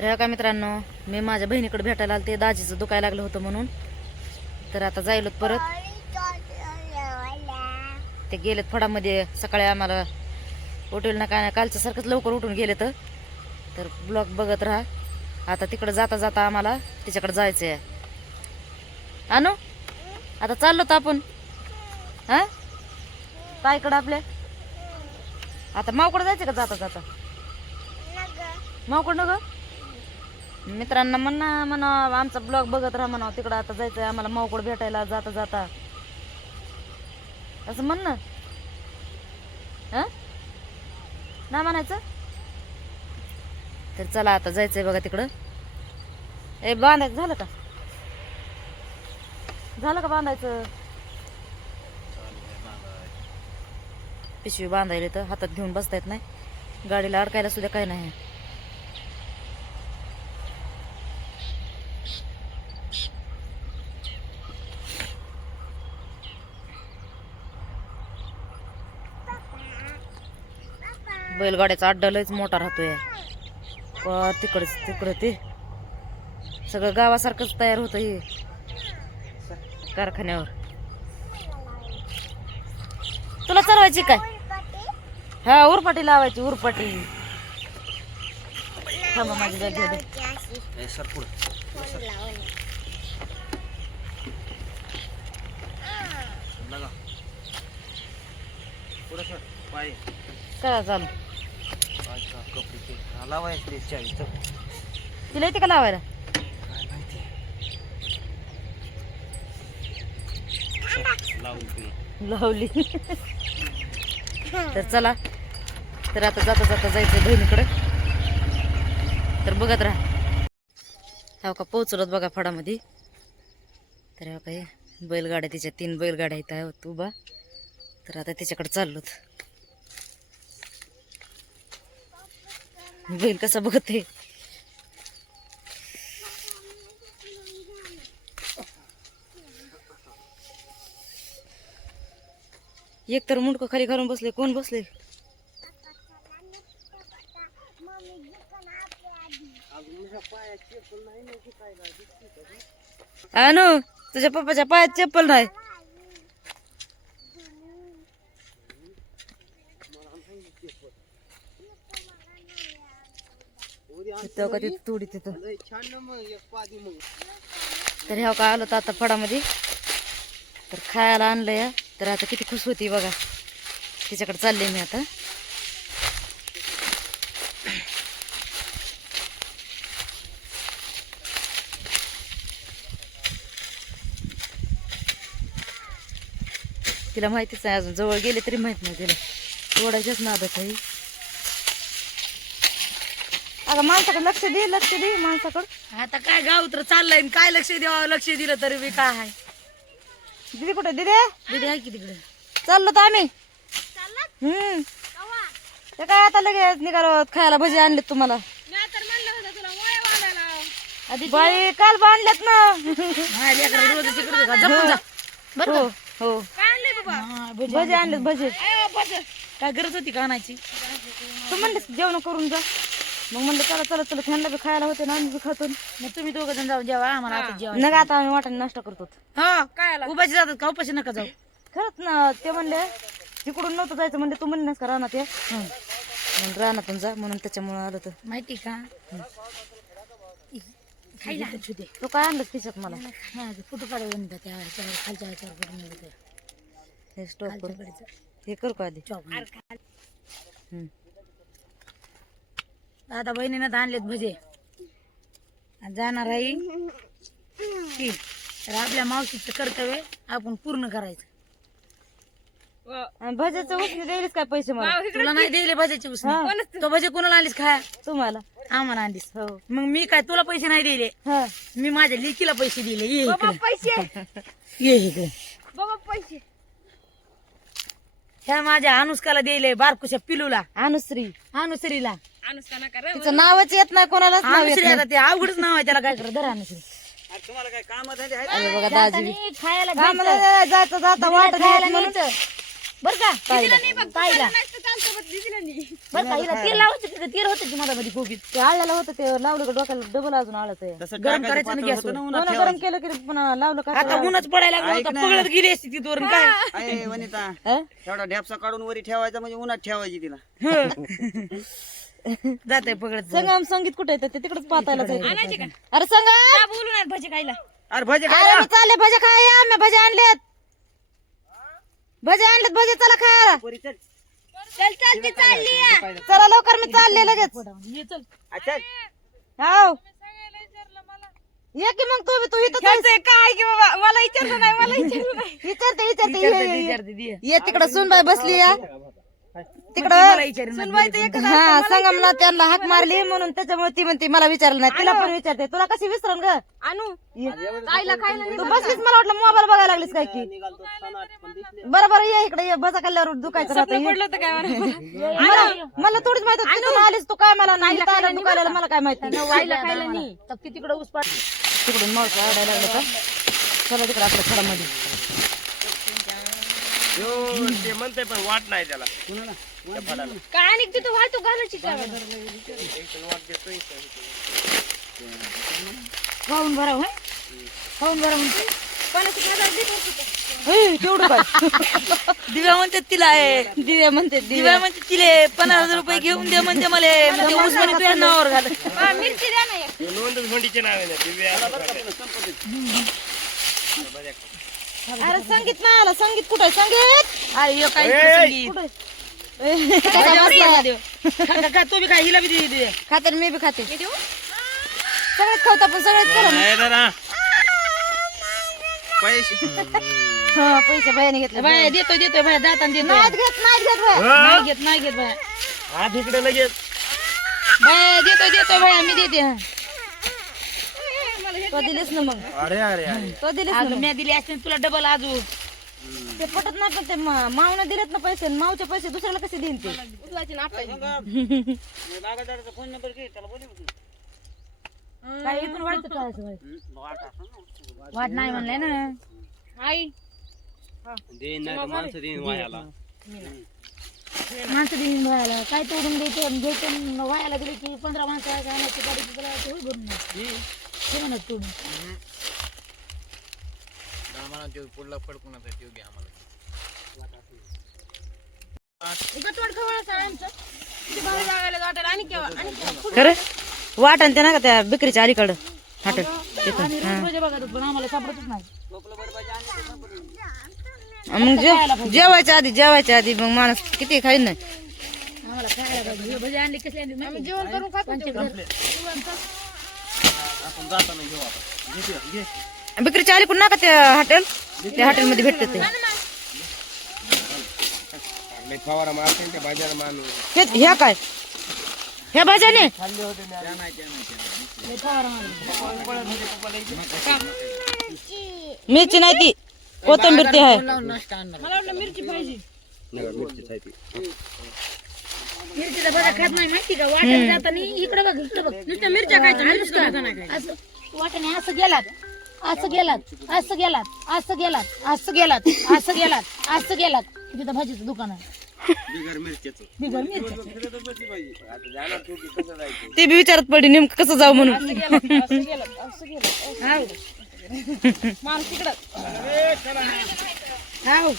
तर ह्या का मित्रांनो, मी माझ्या बहिणीकडे भेटायला आले, ते दाजीचं दुखायला लागलं होतं म्हणून. तर आता जायलोत परत. ते गेलेत फडामध्ये. सकाळी आम्हाला उठवलं ना काय नाही, कालच्या सारखंच लवकर उठून गेले. तर ब्लॉग बघत राहा. आता तिकडे जाता जाता आम्हाला तिच्याकडे जायचं आहे. आणू आता चाललो तर आपण हा ताईकडे आपल्या. आता मावकडे जायचं का जाता जाता? मावकड न ग मित्रांना म्हणा आमचा ब्लॉग बघत राहा म्हणा. तिकडं आता जायचंय आम्हाला मावकड भेटायला जाता जाता, असं म्हण ना. हा ना म्हणायचं. तर चला आता जायचंय बघा तिकडं. ए बांधायचं झालं का? झालं का बांधायचं? पिशवी बांधायला तर हातात घेऊन बसता येत नाही. गाडीला अडकायला सुद्धा काही नाही. बैलगाड्याचा अड्डा लयच मोठा राहतोय. तिकडं ते सगळं गावासारखंच तयार होतं हे कारखान्यावर. तुला चालवायची काय? हा उरपाटी लावायची उरपाटी. थांबा माझी बॅग घेऊ दे. करा चालू. तिला येते का लावायला? लावली. तर चला. तर आता जाता जाता जायचंय बहिणीकडे. तर बघत राहा. हा का पोहोचलोत बघा फडामध्ये. तर हा काय बैलगाड्या, तिच्या 3 बैलगाड्या आहेत उभा. तर आता तिच्याकडे चाललोत. बैल कसा बघते. एक तर मुंडकं खाली घालून बसले. कोण बसले? आणू तुझ्या पप्पाच्या पायात चप्पल नाही. थोडी तिथं. तर ह्या का आलो तर आता फडामध्ये. तर खायला आणलंय. तर आता किती खुश होती बघा. तिच्याकडे चालले मी आता. तिला माहितीच नाही अजून. जवळ गेले तरी माहित नाही तिला. ओढायच्याच नादात आहे. अगं माणसाकडे लक्ष दे माणसाकडं. आता काय गाव तर चाललंय, काय लक्ष द्यावं. लक्ष दिलं तरी बी काय आहे. दिदी कुठे? दिदी आहे की तिकडे. चाललो तर आम्ही. ते काय आता लगेच निघालो. खायला भजी आणलेत तुम्हाला. बाई काल बांधल्यात ना. हो हो भजी आणलेत. भजी काय गरज होती का आणायची? तू म्हणलीस जेवण करून जा. मग म्हणलं चला चला चला ह्यांना बी खायला होते ना, आम्ही बी खातो. मग तुम्ही दोघं जण जाऊ जेवा. आम्हाला आता जेवा. नका आता आम्ही वाटाणे नाश्ता करतो. हा काय उपाशी जातात का? उपाशी नका जाऊ. खरंच ना. ते म्हणले तिकडून नव्हतं जायचं. म्हणले तू म्हणलेस का रानात या. रानातून जा म्हणून त्याच्यामुळे आलं. तर माहिती का खायला तू काय आणलं खिशात मला? फोटो काढून त्या खालच्या हे स्टॉप कर. हे करू का आधी? आता बहिणीनं आणलेत भजे. जाणार आहे की. तर आपल्या मावशीचं कर्तव्य आपण पूर्ण करायचं. भज्याचं उसने द्यायलीस काय पैसे मला? तुला नाही दिले भज्याची उसने. तो भजे कोणाला आणलीस खाया? तुम्हाला. आम्हाला आणलीस. हो. मग मी काय तुला पैसे नाही दिले. मी माझ्या लेकीला पैसे दिले. ये ये इकडे बाबा पैसे. ह्या माझ्या अनुष्काला दिले. बारकुशा पिलूला. अनुश्रीला. तिचं नावच येत नाही कोणालाच. अनुश्री आता ते अवघडच नाव आहे त्याला. काय करत धरा अनुश्री. तुम्हाला काय काम बघा दाजी खायला जाता जाता वाट बर का ताईला बर का हिला तेल लावायचं तिथं तेल होतं की मधामध्ये कोबीत ते आळ्याला होतं ते लावलं का डोक्याला डबल अजून आळत आहे तसं गरम टाकायचं करायचं ना पातळ गॅसवर. होतं ना उन्हात गरम केलं की पुन्हा लावलं का आता उन्हाच पडायला लागलं ऐक होतं ना. पगळत गेली असती तिथवरून काय अरे वनिता हं? एवढा ढ्यापसा काढून वरी ठेवायचा म्हणजे उन्हात ठेवायची तिला जाते पगळत संगम संगीत कुठे येतं ते तिकडेच पातायला जायचं अरे संगम बोलू ना भाजी खायला अरे भजे अरे मी चालले भजे खाया मी भजे आणलेत भजे चला खायला चल चल ती चालली चला लवकर मी चालले लगेच ये चल अच्छा हाव ये की मग तू इथं काय की बाबा मला विचारलं नाही मला विचारलं नाही विचारते ये, विचारते दे. ये तिकडं सुनबाई बसली या मला तिकडं विचारेन ना. हा संगमला त्यांना हाक मारली म्हणून त्याच्यामुळे ती म्हणते मला विचारलं नाही तिला पण विचारते तुला कशी विसरण ग तू बसलीस मला वाटलं मोबाईल बघायला लागलीस काय की बरं ये इकडे ये भजा खाल्ल्यावर दुखायचं राहतं ये. मला थोडीच माहित होती तू आलीस तू काय मला नाही इथं आलं दुखायला मला काय माहिती तर ती तिकडे ऊस पाड तिकडून मावसा आडायला लागलं का चला तिकडे आपल्या खडामध्ये ते म्हणते पण वाट नाही त्याला काय आणि तिथं वाहतूक घालायची खाऊन भरा होय खाऊन भरा म्हणते कोणाची तेवढं काय दिव्या म्हणतात तिला आहे दिव्या म्हणते दिव्या म्हणते तिले 50,000 रुपये घेऊन दे म्हणजे मला म्हणजे ऊस म्हणे तुझ्या नावावर घाल मिरची द्या ना नोंद झोंडीचे नाव आहे ना दिव्या अरे संगीत नाही आला संगीत कुठं आहे संगीत अरे काय संगीत का तू बी काय हिला बी दे खाते मी बी खाते सगळेच खाऊ आपण सगळेच करू नाही दादा पैसे हा पैसे बायाने घेतले बाय देतोय बाय जाताना देतो नाहीत घेत बाया. नाही घेत बाय हात इकडे लगेच बाय देतोय बाय मी देते तो दिलीस ना मग अरे अरे अरे तो दिलीस ना अगं मग. मी दिली असते तुला डबल अजून ते पटत नाही पण ते मावनं दिलेत ना पैसे मावचे पैसे दुसऱ्याला कसे देईन ते फोन नंबर घे त्याला बोलू काय इथून वाटतं का असं वाट नाही म्हणलंय ना आई देईन नाही तर माणसं देईन वायाला माणसं देऊन व्हायला काय तोडून घ्यायचं व्हायला दिले की 15 माणसं आणायची गाडी तुला होई भरून ते म्हणत तोडून खरं वाटण ते ना का त्या बिक्रीच्या अलीकडं हॉटेल तिथं बघत पण आम्हाला सापडतच नाही मग जेवायच्या आधी मग माणूस किती खाईन नाही आम्हाला खायला पाहिजे भजी आणली कसली आणली आम्ही जेवण करून खातो आपण जाताना घेऊ आता घे बिक्रीच्या अलीकडून ना का त्या हॉटेलमध्ये भेटत ते फवारा मारते त्या भाज्याला मानू ह्या काय ह्या भाज्याने मिरची नाही ती कोथिंबीर ती आहे मला वाटलं मिरची पाहिजे मिरचीच आहे ती मिरचीचा भजा खात नाही माहिती का वाटायला जाताना इकडे बघ नुसत्या मिरच्या खायचं असं वाटाणे असं गेलात तिथं भाजीचं दुकान आहे बिगर मिरच्याचं बिगर मिरच्या ती बी विचारत पडली नेमकं कसं जाऊ म्हणून माणूस तिकडं हाव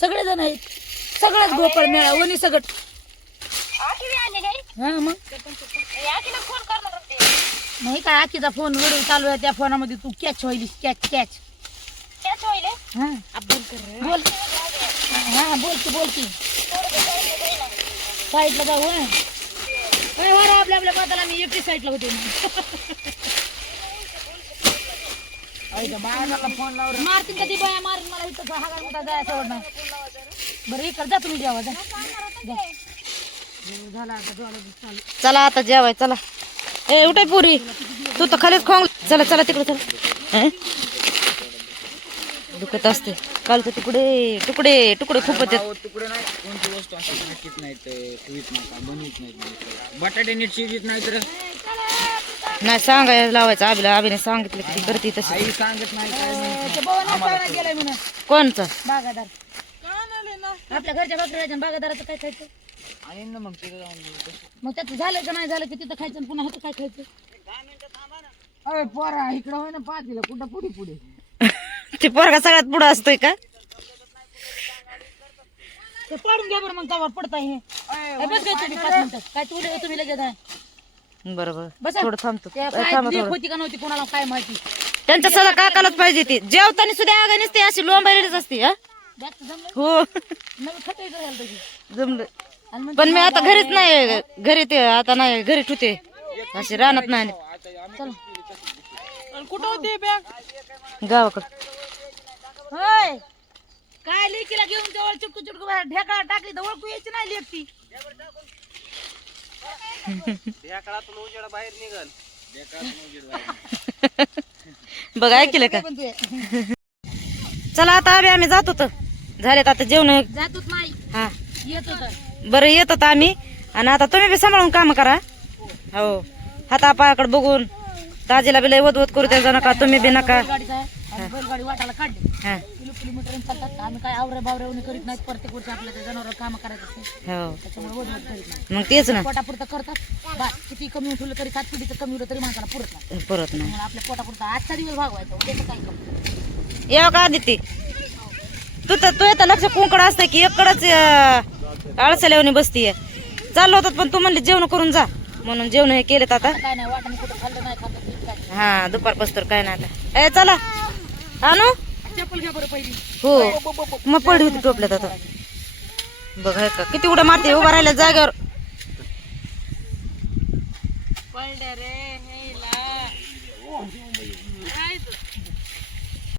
सगळे जण आहेत सगळ्याच गोपाळ मेळा वनी सगट हा मग नाही काय आखीचा फोन व्हिडिओ चालू आहे त्या फोनामध्ये तू कॅच होईल कॅच हा बोल हा बोल की साईडला जाऊ आपल्या पाताला मी एकटी साईडला होते फोन लावून मारतील कधी बाया मारून मला इथं हागायला मोठा जायचं आवड नाही बरं इकडे जा तुम्ही जेव्हा जा झाला आता चालू चला आता जेवाय चला ए उठाय पुरी तू तर खालीच खोंग चला तिकडे चला दुखत असते कालचे तुकडे खूपच आहेत. तुकडे नाही कोणती वस्तू असं नक्कीच नाही ठेवीत नका बनवीत नाहीत बटाटे नीट शिजत नाही तर नाही सांगायला लावायचं आबीला. आबीने सांगितलं की ती करते तशी. आई सांगत नाही काय नाही. ते बघा ना काय गेलाय म्हणून कोणचं? बागादार आपल्या घरच्या बकऱ्या बागादाराचं काय खायचं आणि ना मग तिथं जाऊन बोलू. मग त्याचं झालं का नाही झालं की तिथं खायचं आणि पुन्हा ह्याचं काय खायचं अरे पोरा इकडं होय ना पाहतीला कुठं पुढे पुढे ते पोरगा सगळ्यात पुढं असतोय का? ते पाडून घ्या बरं मग तवा पडताय हे बस काय तुम्ही 5 मिनिटं काय तुम्ही लगेच आहे बरोबर बसा. थोडं थांबतो. काय थांबा लेक थोडं. होती का नव्हती कोणाला काय माहिती त्यांच्या सगळं काकालाच पाहिजे ती. जेवताना सुद्धा आगा नसते अशी लोंबायलीच असते. हा जास्त जमलं हो नवीन खटाई करायला पाहिजे जमलं. आणि मग पण मी आता घरीच नाही. घरी ते आता नाही घरी ठुते अशी रानात नाही. कुठं होती बॅग गावाकडं होय काय लेकीला घेऊन जवळ चिटकू चिटकू ढेकळा टाकली तर ओळखू यायची नाही लेक ती या काळातून उजेड बाहेर निघल. बघा ऐकलं का? पण तू चला आता आम्ही जातो तर झालेत आता जेवण. जातोच नाही हा येत होत बरं येत होता आम्ही. आणि आता तुम्ही बी सांभाळून काम करा. हो हातापायाकडे बघून ताजीला बी लय वदवत करू द्यायचा नका. तुम्ही बी नका. बैलगाडीचा आहे आणि बैलगाडी वाटायला काढली हा किलोमीटर चालतात आम्ही काय आवरे बावरे करीत नाही प्रत्येक वर्षी आपल्या त्या जनावर काम करायचं असते हो त्याच्यामुळे वजन करीत नाही मग तेच ना. पोटापुरतं करतात बा किती कमी उठवलं तरी 7 पिढीचं कमी उठलं तरी माणसाला पुरत नाही परत नाही त्यामुळे आपल्या पोटापुरतं आजचा दिवस भागवायचा उद्याचं काय कमी येऊ का आदिती? तू येतं लक्ष कुंकड असतं की एककडच आळसल्यावणी बसतीये. चाललो होतं पण तू म्हणली जेवण करून जा म्हणून जेवण हे केलेत आता. काय नाही वाटण कुठं खाल्लं नाही खाल्लं तरी काय हा दुपारपासून काय नाही आता. ए चला आणू. चप्पल घ्या बरं पहिली हो मग पडली होती टोपल्यात आता. बघ हे का किती उड्या मारते उभा राहिल्या जागेवर. पडल्या रे